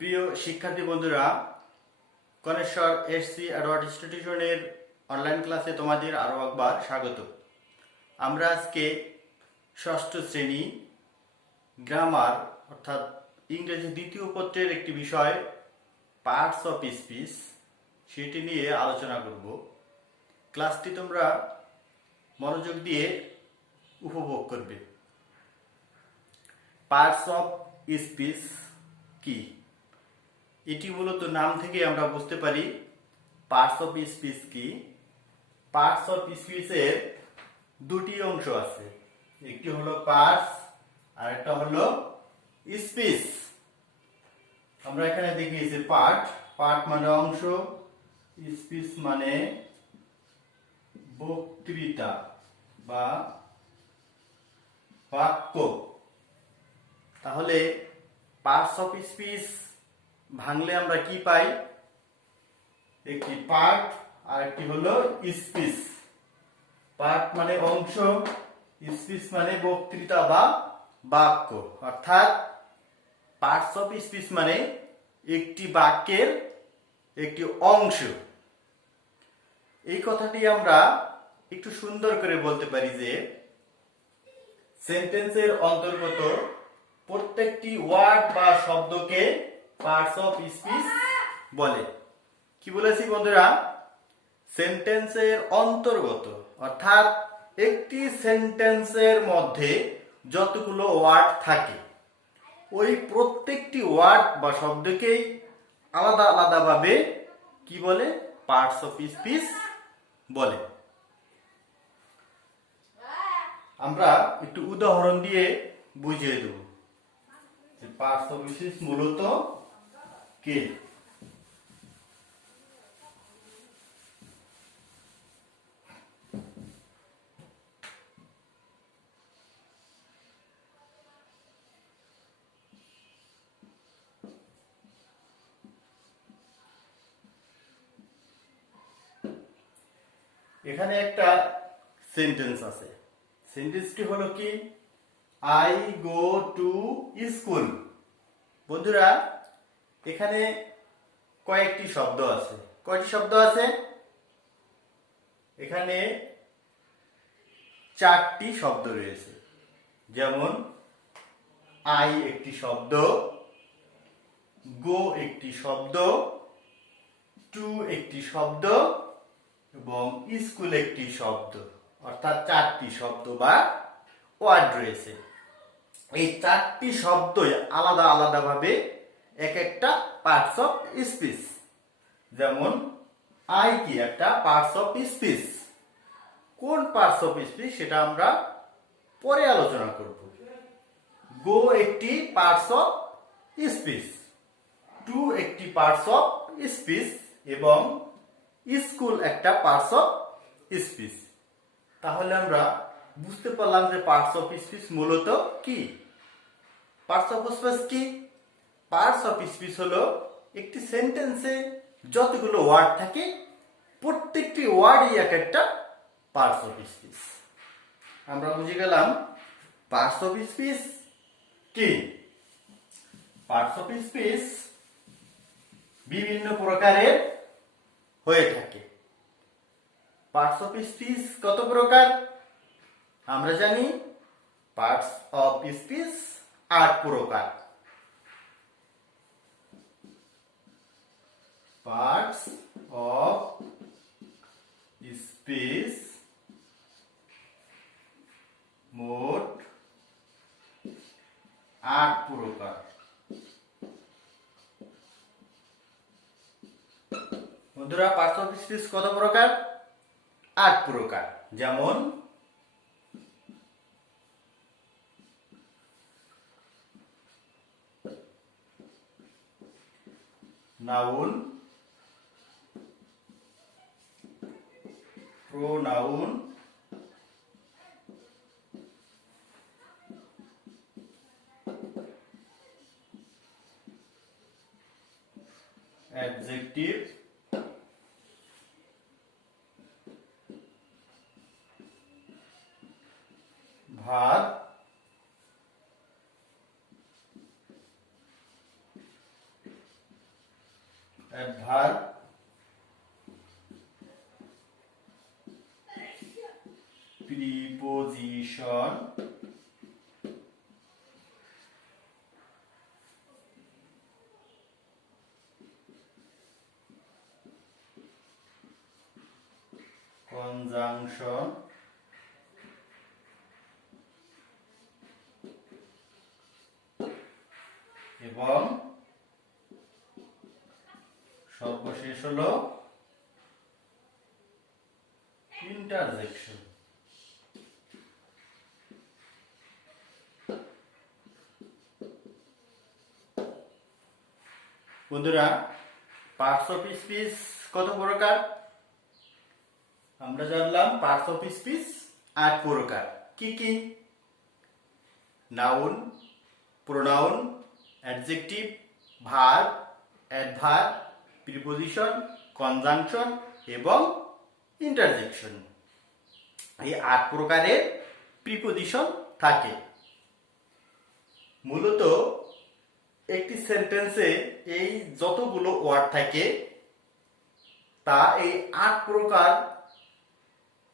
প্রিয় শিক্ষার্থী বন্ধুরা, কনেশ্বর এসসি অ্যাডওয়ার্ড ইনস্টিটিউশনের অনলাইন ক্লাসে তোমাদের আরও একবার স্বাগত। আমরা আজকে ষষ্ঠ শ্রেণী গ্রামার অর্থাৎ ইংরেজি দ্বিতীয় পত্রের একটি বিষয় পার্টস অফ স্পিচ সেটি নিয়ে আলোচনা করব। ক্লাসটি তোমরা মনোযোগ দিয়ে উপভোগ করবে। পার্টস অফ স্পিচ কি? এটি মূলত নাম থেকে আমরা বুঝতে পারি পার্টস অফ স্পিচ কি। পার্টস অফ স্পিচের দুটি অংশ আছে, একটি হলো পার্টস আর একটা হলো স্পিচ। আমরা এখানে দেখিয়েছি পার্ট, পার্ট মানে অংশ, স্পিচ মানে বক্তৃতা বা বাক্য। তাহলে পার্টস অফ স্পিচ ভাঙলে আমরা কি পাই? একটি পার্ট আর একটি হলো স্পিচ। পার্ট মানে অংশ, স্পিচ মানে বক্তৃতা বা বাক্য। অর্থাৎ পার্টস অফ স্পিচ মানে একটি বাক্যের একটি অংশ। এই কথাটি আমরা একটু সুন্দর করে বলতে পারি যে সেন্টেন্সের অন্তর্গত প্রত্যেকটি ওয়ার্ড বা শব্দকে পার্টস অফ স্পিচ বলে। কি বলেছি বন্ধুরা? সেন্টেন্সের অন্তর্গত অর্থাৎ একটি সেন্টেন্সের মধ্যে যতগুলো ওয়ার্ড থাকে ওই প্রত্যেকটি ওয়ার্ড বা শব্দকেই আলাদা আলাদাভাবে কি বলে? পার্টস অফ স্পিচ বলে। আমরা একটু উদাহরণ দিয়ে বুঝিয়ে দেব যে পার্টস অফ স্পিচ মূলত কি। এখানে একটা সেন্টেন্স আছে। সেন্টেন্সটি হলো কি? I go to school. বন্ধুরা, এখানে কয়েকটি শব্দ আছে। কয়টি শব্দ আছে? এখানে চারটি শব্দ রয়েছে। যেমন আই একটি শব্দ, গো একটি শব্দ, টু একটি শব্দ এবং স্কুল একটি শব্দ। অর্থাৎ চারটি শব্দ বা ওয়ার্ড রয়েছে। এই চারটি শব্দই আলাদা আলাদা ভাবে এক একটা পার্টস অফ স্পিচ। যেমন আই কি একটা পার্টস অফ স্পিচ। কোন পার্টস অফ স্পিচ সেটা আমরা পরে আলোচনা করব। গো একটি পার্টস অফ স্পিচ, টু একটি পার্টস অফ স্পিচ এবং স্কুল একটা পার্টস অফ স্পিচ। তাহলে আমরা বুঝতে পারলাম যে পার্টস অফ স্পিচ মূলত কি। পার্টস অফ স্পিচ কি? পার্টস অফ স্পিচ হলো একটি সেন্টেন্সে যতগুলো ওয়ার্ড থাকে প্রত্যেকটি ওয়ার্ডই এক একটা পার্টস অফ স্পিচ। আমরা বুঝে গেলাম পার্টস অফ স্পিচ কি। পার্টস অফ স্পিচ বিভিন্ন প্রকারের হয়ে থাকে। পার্টস অফ স্পিচ কত প্রকার? আমরা জানি পার্টস অফ স্পিচ 8 প্রকার। পার্টস অফ স্পিচ মোট 8 প্রকার। বন্ধুরা, পার্টস অফ স্পিচ কত প্রকার? 8 প্রকার। যেমন noun, pronoun, adjective, verb, adverb, preposition, conjunction এবং সর্বশেষ হলো ইন্টারজেকশন। বন্ধুরা, পার্টস অফ স্পিচ কত প্রকার? আমরা জানলাম পার্টস অফ স্পিচ 8 প্রকার। কি কি? Noun, pronoun, adjective, verb, adverb, preposition, conjunction এবং ইন্টারজেকশন। এই 8 প্রকারের প্রিপোজিশন থাকে। মূলত একটি সেন্টেন্সে এই যতগুলো ওয়ার্ড থাকে তা এই 8 প্রকার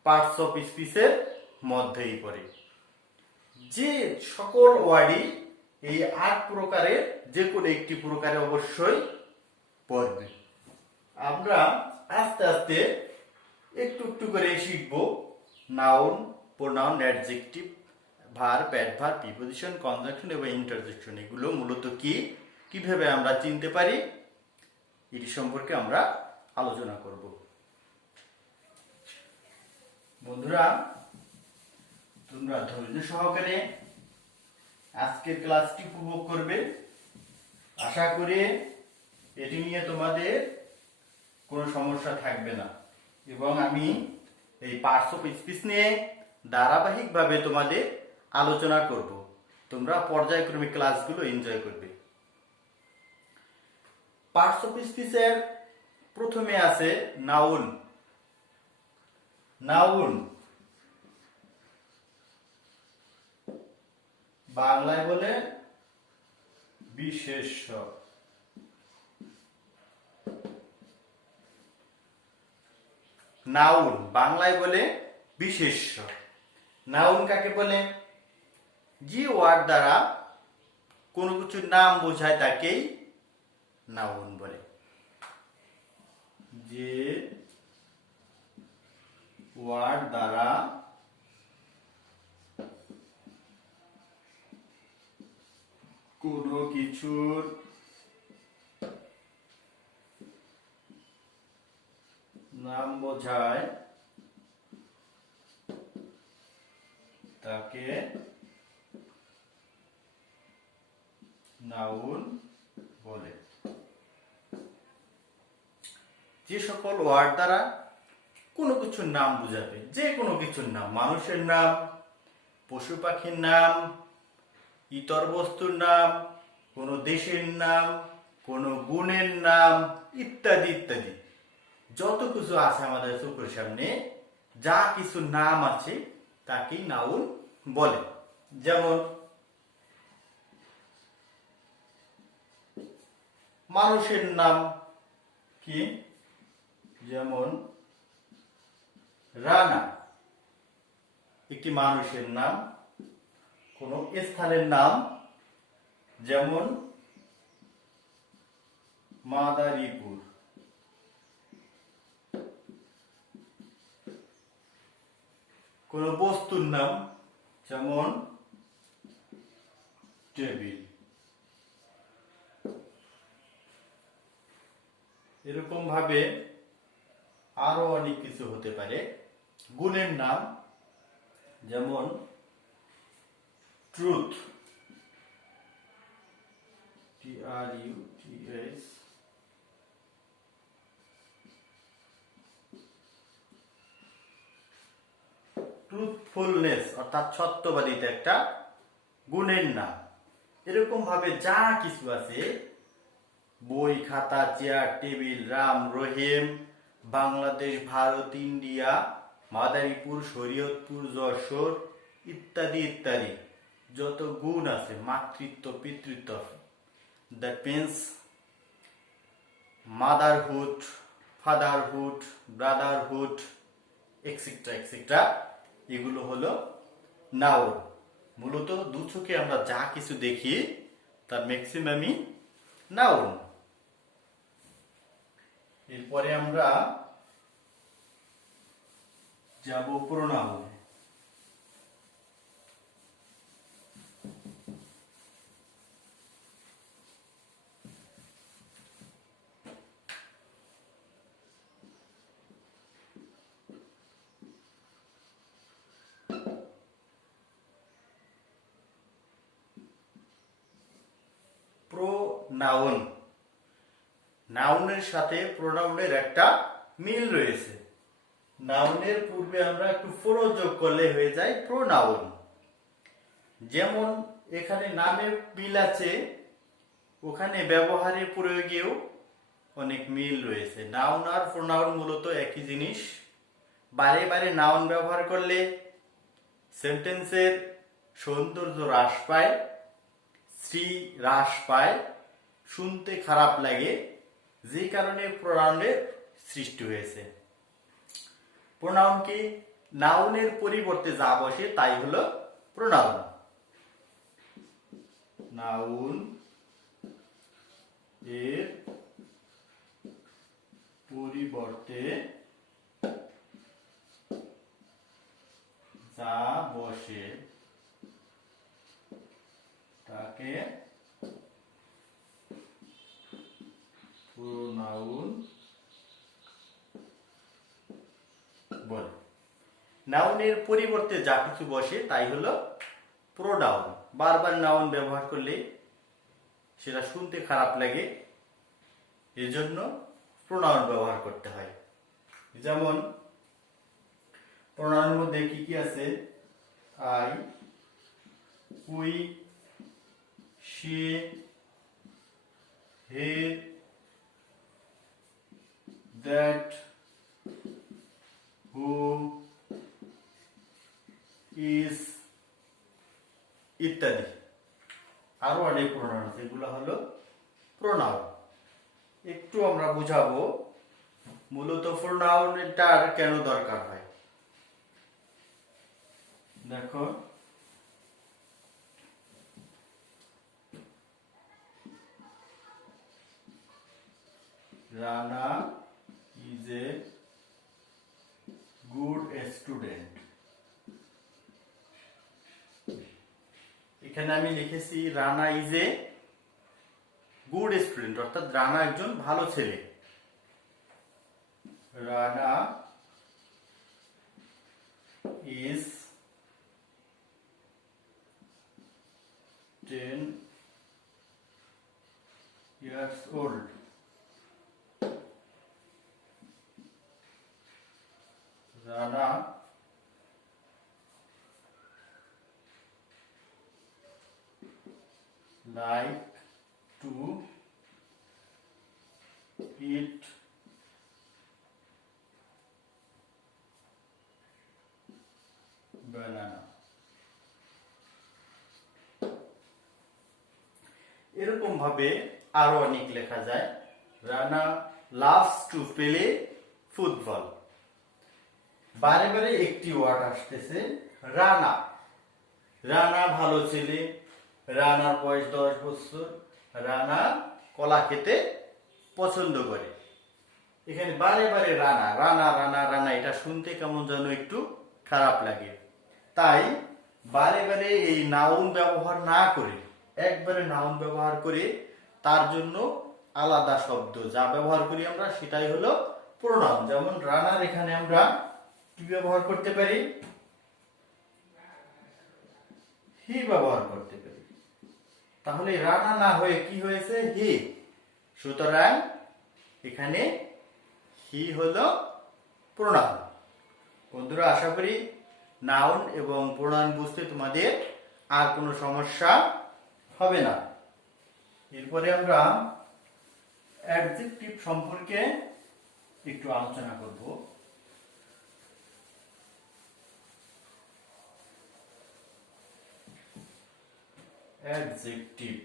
পার্টস অফ স্পিচের মধ্যেই পড়ে। যে সকল ওয়ার্ডই এই 8 প্রকারের যে কোনো একটি প্রকারে অবশ্যই পড়বে। আমরা আস্তে আস্তে একটু একটু করে শিখব noun, pronoun, adjective, verb, adverb, preposition, conjunction এবং ইন্টারজেকশন। এগুলো মূলত কি, কিভাবে আমরা চিনতে পারি, এটি সম্পর্কে আমরা আলোচনা করব। বন্ধুরা, তোমরা ধৈর্য সহকারে আজকের ক্লাসটি উপভোগ করবে। আশা করি এটি নিয়ে তোমাদের কোনো সমস্যা থাকবে না এবং আমি এই পার্টস অফ স্পিচ নিয়ে ধারাবাহিকভাবে তোমাদের আলোচনা করব। তোমরা পর্যায়ক্রমিক ক্লাসগুলো এনজয় করবে। পার্টস অফ স্পিচের প্রথমে আছে নাউন। নাউন বাংলায় বলে বিশেষ্য। নাউন বাংলায় বলে বিশেষ্য। নাউন কাকে বলে? যে ওয়ার্ড দ্বারা কোনো কিছুর নাম বোঝায় তাকেই নাউন বলে। যে ওয়ার্ড দ্বারা কোনো কিছুর নাম বোঝায় তাকে নাউন বলে। যে সকল ওয়ার্ড দ্বারা কোনো কিছুর নাম বোঝাবে, যে কোনো কিছুর নাম, মানুষের নাম, পশু পাখির নাম, ইতর বস্তুর নাম, কোনো দেশের নাম, কোনো গুণের নাম, ইত্যাদি ইত্যাদি যত কিছু আছে আমাদের চোখের সামনে, যা কিছু নাম আছে তাকেই নাউন বলে। যেমন মানুষের নাম কি? যেমন রানা একটি মানুষের নাম। কোন স্থানের নাম, যেমন মাদারীপুর। কোন বস্তুর নাম, যেমন টেবিল। এরকম ভাবে আরো অনেক কিছু হতে পারে। গুণের নাম, যেমন ট্রুথ, TRUTH, ট্রুথফুলনেস অর্থাৎ সত্যবাদিতা একটা গুণের নাম। এরকম ভাবে যা কিছু আছে, বই, খাতা, chair, table, Ram, Rahim, Bangladesh, Bharat, India, Madaripur, Shariatpur, Jessore ইত্যাদি ইত্যাদি যত গুণ আছে, মাতৃত্ব, পিতৃত্ব, that means motherhood, fatherhood, brotherhood, etcetera etcetera, এগুলো হলো নাউন। মূলত দু চোখে আমরা যা কিছু দেখি তার ম্যাক্সিমামই নাউন। এরপরে আমরা যাব প্রোনাউনে। প্রোনাউন, নাউনের সাথে প্রোনাউনের একটা মিল রয়েছে। নাউনের পূর্বে আমরা একটু প্রো যোগ করলে হয়ে যায় প্রোনাউন। যেমন এখানে নামে মিল আছে, ওখানে ব্যবহারে প্রয়োগেও অনেক মিল রয়েছে। নাউন আর প্রোনাউন মূলত একই জিনিস। বারে বারে নাউন ব্যবহার করলে সেন্টেন্সের সৌন্দর্য হ্রাস পায়, শ্রী হ্রাস পায়, শুনতে খারাপ লাগে, যে কারণে প্রোনাউনের সৃষ্টি হয়েছে। প্রোনাউনকে নাউনের পরিবর্তে যা বসে তাই হলো প্রোনাউন। নাউন এর পরিবর্তে যা বসে তাকে প্রোনাউন বলে। নাউনের পরিবর্তে যা কিছু বসে তাই হলো প্রোনাউন। বারবার নাউন ব্যবহার করলে সেটা শুনতে খারাপ লাগে, এজন্য প্রোনাউন ব্যবহার করতে হয়। যেমন প্রোনাউনের মধ্যে কি কি আছে? I, we, she, he, that, who, is ইত্যাদি। আরো অনেক প্রোনাউন আছে, এগুলো হলো প্রোনাউন। একটু আমরা বুঝাবো মূলত প্রোনাউনটার কেন দরকার হয়। দেখো, Rana is a good student. এখানে আমি লিখেছি Rana is a good student, অর্থাৎ রানা একজন ভালো ছেলে। Rana is 10 years old. Rana like to eat banana. এরকম ভাবে আরো অনেক লেখা যায়। Rana loves to play football. বারে বারে একটি ওয়ার্ড আসতেছে, রানা। রানা ভালো ছেলে, রানার বয়স 10 বছর, রানা কলা খেতে পছন্দ করে। এখানে বারে বারে রানা রানা রানা রানা, এটা শুনতে কেমন যেন একটু খারাপ লাগে। তাই বারে বারে এই নাউন ব্যবহার না করে একবারে নাউন ব্যবহার করে তার জন্য আলাদা শব্দ যা ব্যবহার করি আমরা সেটাই হলো প্রোনাউন। যেমন রানার এখানে আমরা কি ব্যবহার করতে পারি? হি ব্যবহার করতে পারি। তাহলে রানা না হয়ে কি হয়েছে? হি। সুতরাং এখানে হি হলো প্রোনাউন। বন্ধুরা, আশা করি নাউন এবং প্রোনাউন বুঝতে তোমাদের আর কোনো সমস্যা হবে না। এরপরে আমরা অ্যাডজেক্টিভ সম্পর্কে একটু আলোচনা করব। অ্যাডজেক্টিভ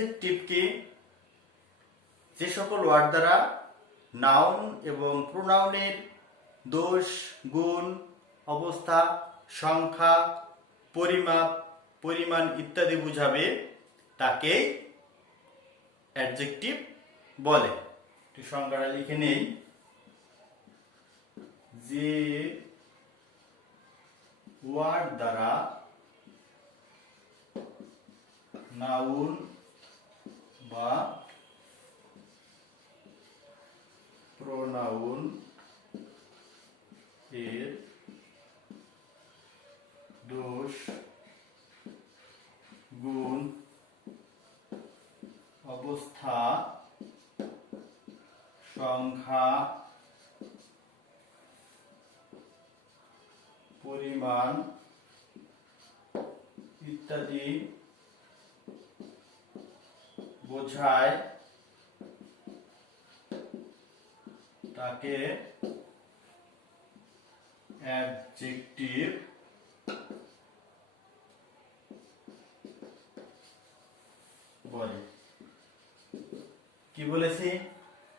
অ্যাডজেক্টিভ কি? যে সকল ওয়ার্ড দ্বারা নাউন এবং প্রোনাউনের দোষ, গুণ, অবস্থা, সংখ্যা, পরিমাপ, পরিমাণ ইত্যাদি বুঝাবে তাকে অ্যাডজেক্টিভ বলে। একটু সংজ্ঞাটা লিখে নেই। যে ওয়ার্ড দ্বারা নাউন বা প্রোনাউন এর দোষ, গুণ, অবস্থা, সংখ্যা, পরিমাণ ইত্যাদি বোঝায় তাকে অ্যাডজেক্টিভ বলে। কি বলেছি?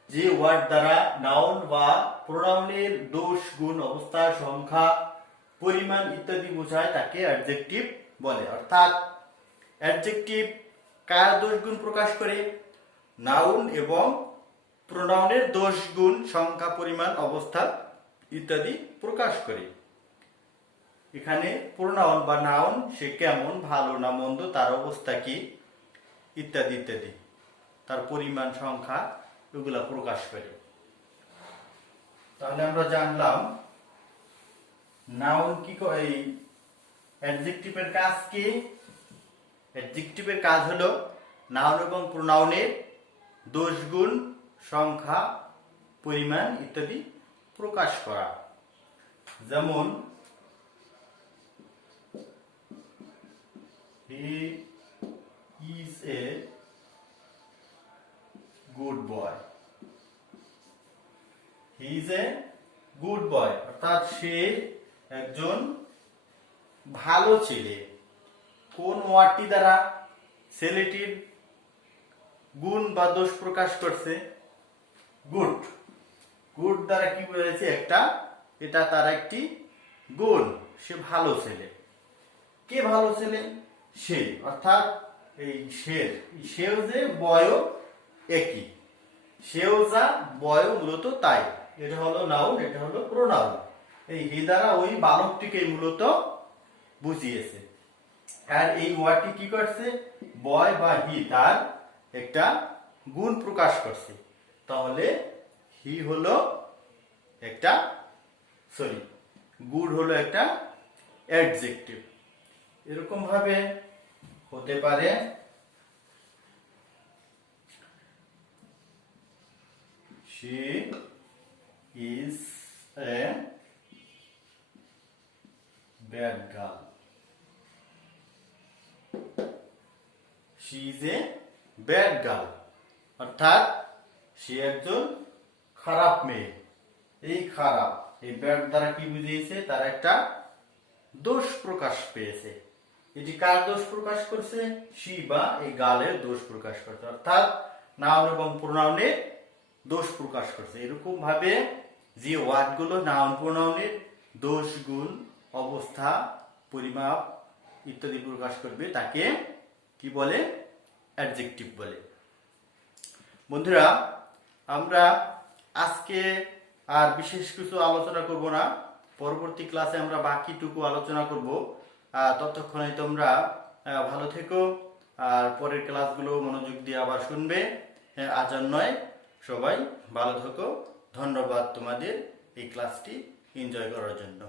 যে ওয়ার্ড দ্বারা নাউন বা প্রোনাউনের দোষ, গুণ, অবস্থা, সংখ্যা, পরিমাণ ইত্যাদি বোঝায় তাকে অ্যাডজেক্টিভ বলে। অর্থাৎ অ্যাডজেক্টিভ কার দোষ, গুণ প্রকাশ করে? নাউন এবং প্রোনাউনের দোষ, গুণ, সংখ্যা, পরিমাণ, অবস্থা ইত্যাদি প্রকাশ করে। এখানে প্রোনাউন বা নাউন সে কেমন, ভালো না মন্দ, তার অবস্থা কি ইত্যাদি ইত্যাদি, তার পরিমাণ, সংখ্যা এগুলা প্রকাশ করে। তাহলে আমরা জানলাম নাউন কি করে, অ্যাডজেক্টিভের কাজ কি? অ্যাডজেক্টিভের কাজ হলো নাউন এবং প্রোনাউনের দোষ, গুণ, সংখ্যা, পরিমাণ ইত্যাদি প্রকাশ করা। যেমন he is a good boy, he is a good boy অর্থাৎ সে একজন ভালো ছেলে। কোন ওয়ার্ডটি দ্বারা ছেলেটির গুণ বা দোষ প্রকাশ করছে? গুড। গুড দ্বারা কি বলেছে? এটা তার একটি গুণ, সে ভালো ছেলে। কে ভালো ছেলে? সে। অর্থাৎ এই সেও যে বয় একই, সেও যা বয় মূলত তাই। এটা হলো নাউন, এটা হলো প্রোনাউন। এই হি দ্বারা ওই বালকটিকে মূলত বুঝিয়েছে। আর এই ওয়ার্ডটি কি করছে? বয় বা হি তার একটা গুণ প্রকাশ করছে। তাহলে হি হলো একটা গুড হলো একটা অ্যাডজেক্টিভ। এরকম ভাবে হতে পারে she is a bad girl, she is a bad girl অর্থাৎ সে একজন খারাপ মেয়ে। এই খারাপ, এই ব্যাড দ্বারা কি বুঝিয়েছে? তার একটা দোষ প্রকাশ পেয়েছে। এটি কার দোষ প্রকাশ করছে? সি বা এই গালের দোষ প্রকাশ করছে। অর্থাৎ নাউন এবং প্রোনাউনের দোষ প্রকাশ করছে। এরকম ভাবে যে ওয়ার্ডগুলো নাউন প্রোনাউনের দোষ, গুণ, অবস্থা, পরিমাপ ইত্যাদি প্রকাশ করবে তাকে কি বলে? অ্যাডজেক্টিভ বলে। বন্ধুরা, আমরা আজকে আর বিশেষ কিছু আলোচনা করব না। পরবর্তী ক্লাসে আমরা বাকিটুকু আলোচনা করব। ততক্ষণে তোমরা ভালো থেকো আর পরের ক্লাসগুলো মনোযোগ দিয়ে আবার শুনবে। আজ আর নয়, সবাই ভালো থেকো। ধন্যবাদ তোমাদের এই ক্লাসটি এনজয় করার জন্য।